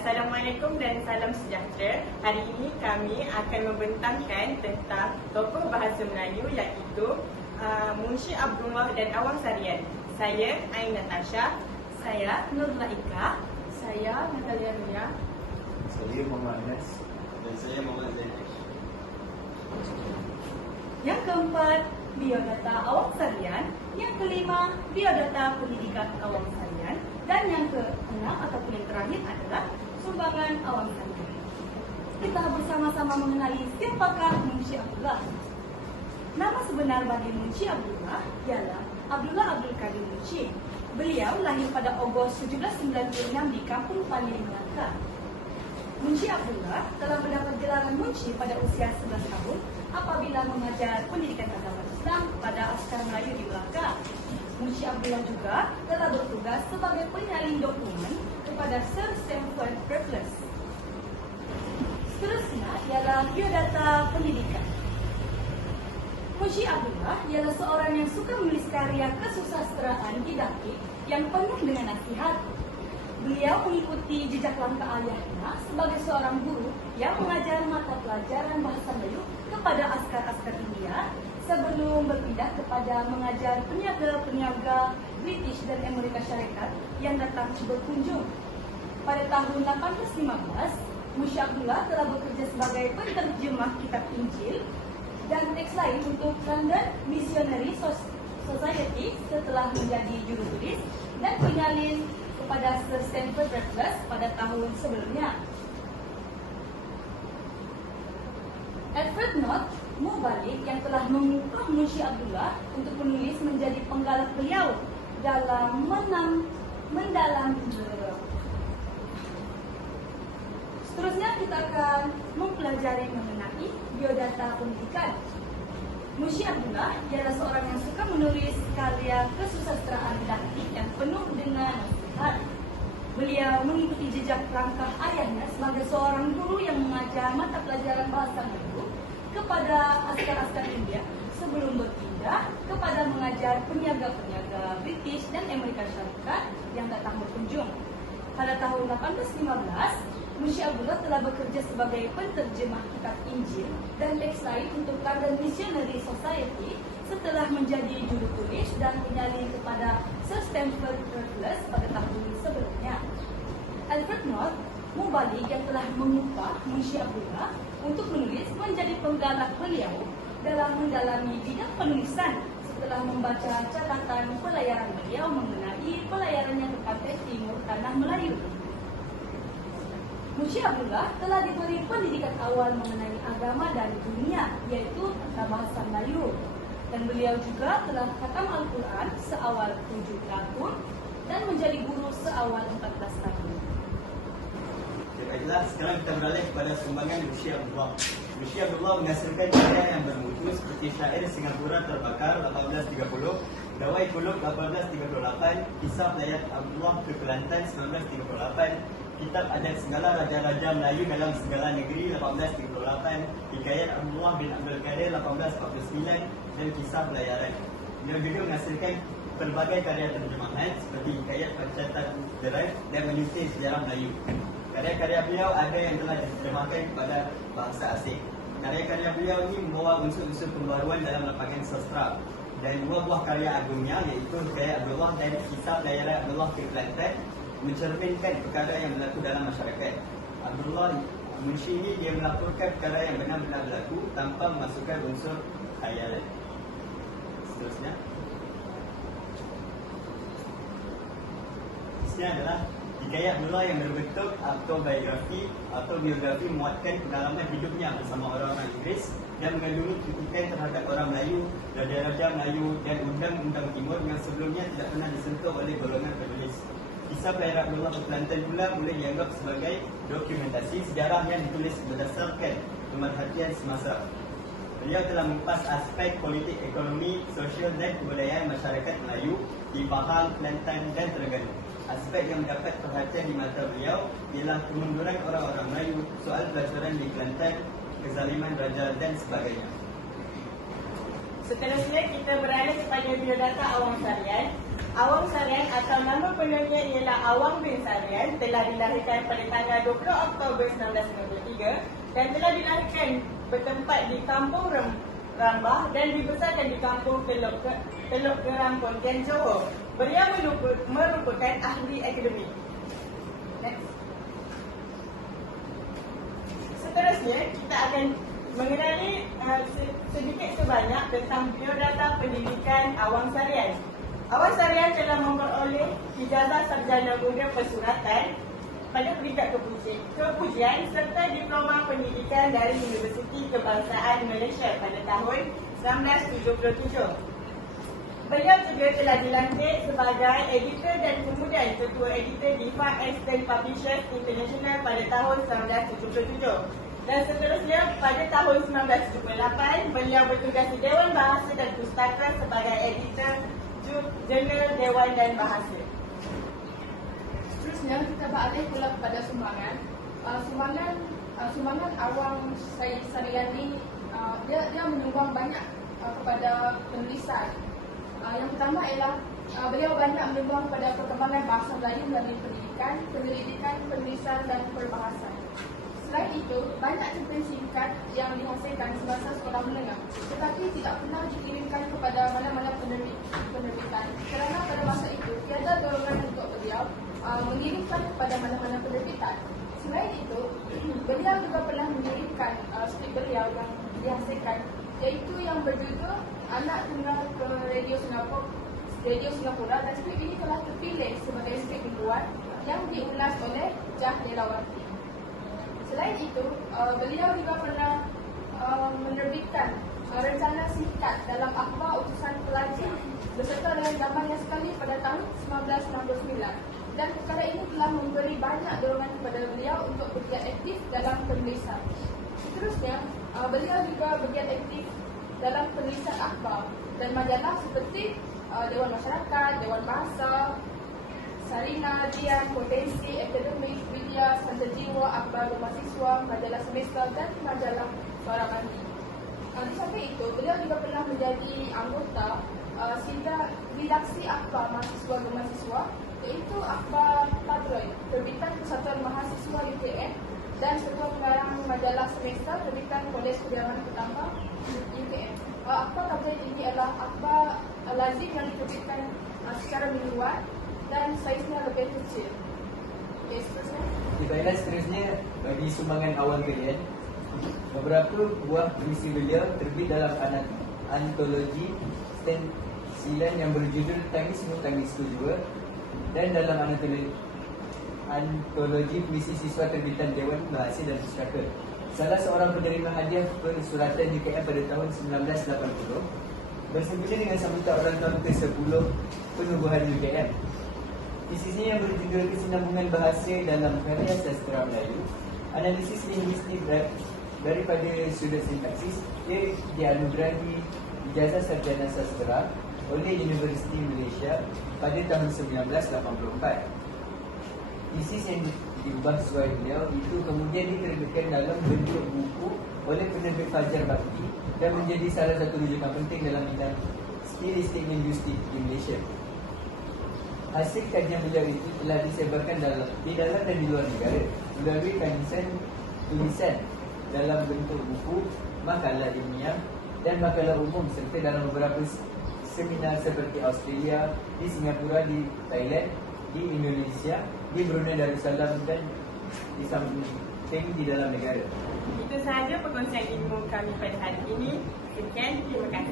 Assalamualaikum dan salam sejahtera. Hari ini kami akan membentangkan tentang tokoh bahasa Melayu iaitu Munshi Abdullah dan Awang Sarian. Saya Ain Natasha. Saya Nur Laika. Saya Natalia Ria. Saya Muhammad Anas. Dan saya Muhammad Zainish. Yang keempat, biodata Awang Sarian. Yang kelima, biodata pendidikan Awang Sarian. Dan yang keenam ataupun yang terakhir adalah sumbangan Awang Sarian. Kita bersama-sama mengenali siapakah Munshi Abdullah. Nama sebenar bagi Munshi Abdullah ialah Abdullah Abdul Kadir Munshi. Beliau lahir pada Ogos 1796 di Kampung Pali, Melaka. Munshi Abdullah telah mendapat gelaran Munshi pada usia 11 tahun apabila mengajar pendidikan agama Islam pada Askar Melayu di Melaka. Munshi Abdullah juga telah bertugas sebagai penyalin dokumen kepada Sir Stamford Raffles. Seterusnya ialah biodata pendidikan. Munshi Abdullah ialah seorang yang suka menulis karya kesusastraan didaktik yang penuh dengan nasihat. Beliau mengikuti jejak langkah ayahnya sebagai seorang guru yang mengajar mata pelajaran bahasa Melayu kepada askar-askar India sebelum berpindah kepada mengajar peniaga-peniaga British dan Amerika Syarikat yang datang berkunjung. Pada tahun 1815, Munshi Abdullah telah bekerja sebagai penterjemah kitab Injil dan teks lain untuk London Missionary Society setelah menjadi juru tulis dan penyalin kepada Sir Stamford Raffles pada tahun sebelumnya. Alfred Knott, mubalik yang telah mengupah Munshi Abdullah untuk menulis menjadi penggalak beliau dalam mendalami. Seterusnya kita akan mempelajari mengenai biodata pendidikan. Munshi Abdullah ialah seorang yang suka menulis karya kesusastraan didaktik yang penuh dengan nasihat. Beliau mengikuti jejak langkah ayahnya sebagai seorang guru yang mengajar mata pelajaran bahasa Melayu kepada askar-askar India sebelum berpindah kepada mengajar peniaga-peniaga British dan Amerika Syarikat yang datang berkunjung. Pada tahun 1815, Munshi Abdullah telah bekerja sebagai penterjemah kitab Injil dan teks lain untuk London Missionary Society setelah menjadi juru tulis dan penyalin kepada Sir Stamford Raffles pada tahun sebelumnya. Alfred Knott, mubalik yang telah mengupah Munshi Abdullah untuk menulis menjadi penggalak beliau dalam mendalami bidang penulisan setelah membaca catatan pelayaran beliau mengenai pelayarannya ke pantai timur tanah Melayu. Munshi Abdullah telah diberi pendidikan awal mengenai agama dan dunia, yaitu tata bahasa Melayu. Dan beliau juga telah khatam Al-Quran seawal 7 tahun dan menjadi guru seawal 14 tahun. Baiklah, sekarang kita beralih kepada sumbangan Munshi Abdullah. Munshi Abdullah menghasilkan karya yang bermutu seperti syair Singapura Terbakar 1830, Dawai Kulub 1838, Kisah Layat Abdullah ke Kelantan 1938, Kitab Adat Segala Raja-Raja Melayu dalam Segala Negeri 1838, Hikayat Abdullah bin Abdul Qadir 1849 dan Kisah Pelayaran. Beliau juga menghasilkan pelbagai karya terjemahan seperti Hikayat Pencatat Derai dan Menyusir Sejarah Melayu. Karya-karya beliau ada yang telah diterjemahkan kepada bahasa asing. Karya-karya beliau ini membawa unsur-unsur pembaruan dalam lapangan sastra. Dan dua buah karya agungnya iaitu Hikayat Abdullah dan Kisah Pelayaran Abdullah ke Kelantan mencerminkan perkara yang berlaku dalam masyarakat. Abdullah Munshi ini dia melaporkan perkara yang benar-benar berlaku tanpa memasukkan unsur khayalan. Seterusnya, ini adalah Hikayat Abdullah yang berbentuk autobiografi atau biografi memuatkan pengalaman hidupnya bersama orang-orang Inggeris dan mengandungi kritikan terhadap orang Melayu, raja-raja Melayu dan undang-undang timur yang sebelumnya tidak pernah disentuh oleh golongan penulis. Kisah Pelayaran Abdullah ke Kelantan pula boleh dianggap sebagai dokumentasi sejarah yang ditulis berdasarkan pemerhatian semasa. Beliau telah mengupas aspek politik, ekonomi, sosial dan kebudayaan masyarakat Melayu di Pahang, Kelantan dan Terengganu. Aspek yang mendapat perhatian di mata beliau ialah kemunduran orang-orang Melayu, soal pelajaran di Kelantan, kezaliman raja dan sebagainya. Seterusnya kita beralih kepada biodata Awang Sarian. Awang Sarian atau nama penuhnya ialah Awang bin Sarian telah dilahirkan pada tanggal 20 Oktober 1993 dan telah dilahirkan bertempat di Kampung Rambah dan dibesarkan di Kampung Teluk Gerang, Pontian, Johor. Beliau merupakan ahli akademik. Next. Seterusnya, kita akan mengenali sedikit sebanyak tentang biodata pendidikan Awang Sarian. Awang Sarian telah memperoleh ijazah sarjana muda persuratan pada peringkat kepujian serta diploma pendidikan dari Universiti Kebangsaan Malaysia pada tahun 1977. Beliau juga telah dilantik sebagai editor dan kemudian ketua editor di Far Eastern Publishers International pada tahun 1977. Dan seterusnya, pada tahun 1978, beliau bertugas di Dewan Bahasa dan Pustaka sebagai editor Jurnal Dewan dan Bahasa. Seterusnya, kita beralih pula kepada sumbangan. Sumbangan Awang Sarian ini dia menyumbang banyak kepada penulisan. Yang pertama ialah beliau banyak menyumbang kepada perkembangan bahasa Melayu melalui pendidikan, penyelidikan, penulisan dan perbahasan. Selain itu, banyak cerpen singkat yang dihasilkan semasa sekolah menengah tetapi tidak pernah dikirimkan kepada mana-mana penerbitan kerana pada masa itu tiada dorongan untuk beliau mengirimkan kepada mana-mana penerbitan. Selain itu, beliau juga pernah mengirimkan skrip beliau yang dihasilkan, iaitu yang berjudul Anak Tunggal ke Radio Singapura, dan skrip ini telah terpilih sebagai skrip mingguan yang diulas oleh Jah Lelawati. Selain itu, beliau juga pernah menerbitkan rencana singkat dalam Akhbar Utusan Pelajar beserta dengan gambarnya sekali pada tahun 1969, dan perkara ini telah memberi banyak dorongan kepada beliau untuk bergiat aktif dalam penulisan. Seterusnya, beliau juga bergiat aktif dalam penulisan akhbar dan majalah seperti Dewan Masyarakat, Dewan Bahasa, Sarina, Dian, Potensi, Akademik, Widya, Santa Jiwa, Akhbar Mahasiswa, Majalah Semester dan Majalah Suara Mandi. Di samping itu, beliau juga pernah menjadi anggota redaksi Akhbar Mahasiswa, iaitu Akhbar Tabloid, terbitan Persatuan Mahasiswa UKM, dan Ketua Pengarang Majalah Semester, terbitan Kolej Kediaman Pertama UKM. Akhbar Tabloid ini adalah akhbar lazim yang diterbitkan secara mingguan dan saiznya lebih kecil. Okay, seterusnya. Baiklah, seterusnya bagi sumbangan Awang Sarian, beberapa buah puisi beliau terbit dalam antologi stensilan yang berjudul Tangismu Tangisku Jua, dan dalam antologi puisi siswa terbitan Dewan Bahasa dan Pustaka. Salah seorang penerima hadiah persuratan UKM pada tahun 1980 bersempena dengan sambutan ulang tahun ke-10 penubuhan UKM. Isisnya yang berjudul Kesinambungan Bahasa dalam Karya Sastra Melayu, analisis linguistik daripada sudut sintaksis. Ia dianugerahi ijazah sarjana sastra oleh Universiti Malaysia pada tahun 1984. Isis yang diubah sesuai beliau itu kemudian diterbitkan dalam bentuk buku oleh penerbit Fajar Bakti dan menjadi salah satu rujukan penting dalam bidang stilistik linguistik di Malaysia. Hasil kajian beliau itu telah disebarkan di dalam dan di luar negara melalui tulisan dalam bentuk buku, makalah ilmiah dan makalah umum serta dalam beberapa seminar seperti Australia, di Singapura, di Thailand, di Indonesia, di Brunei Darussalam dan di samping di dalam negara. Itu sahaja perkongsian ilmu kami pada hari ini. Sekian, terima kasih.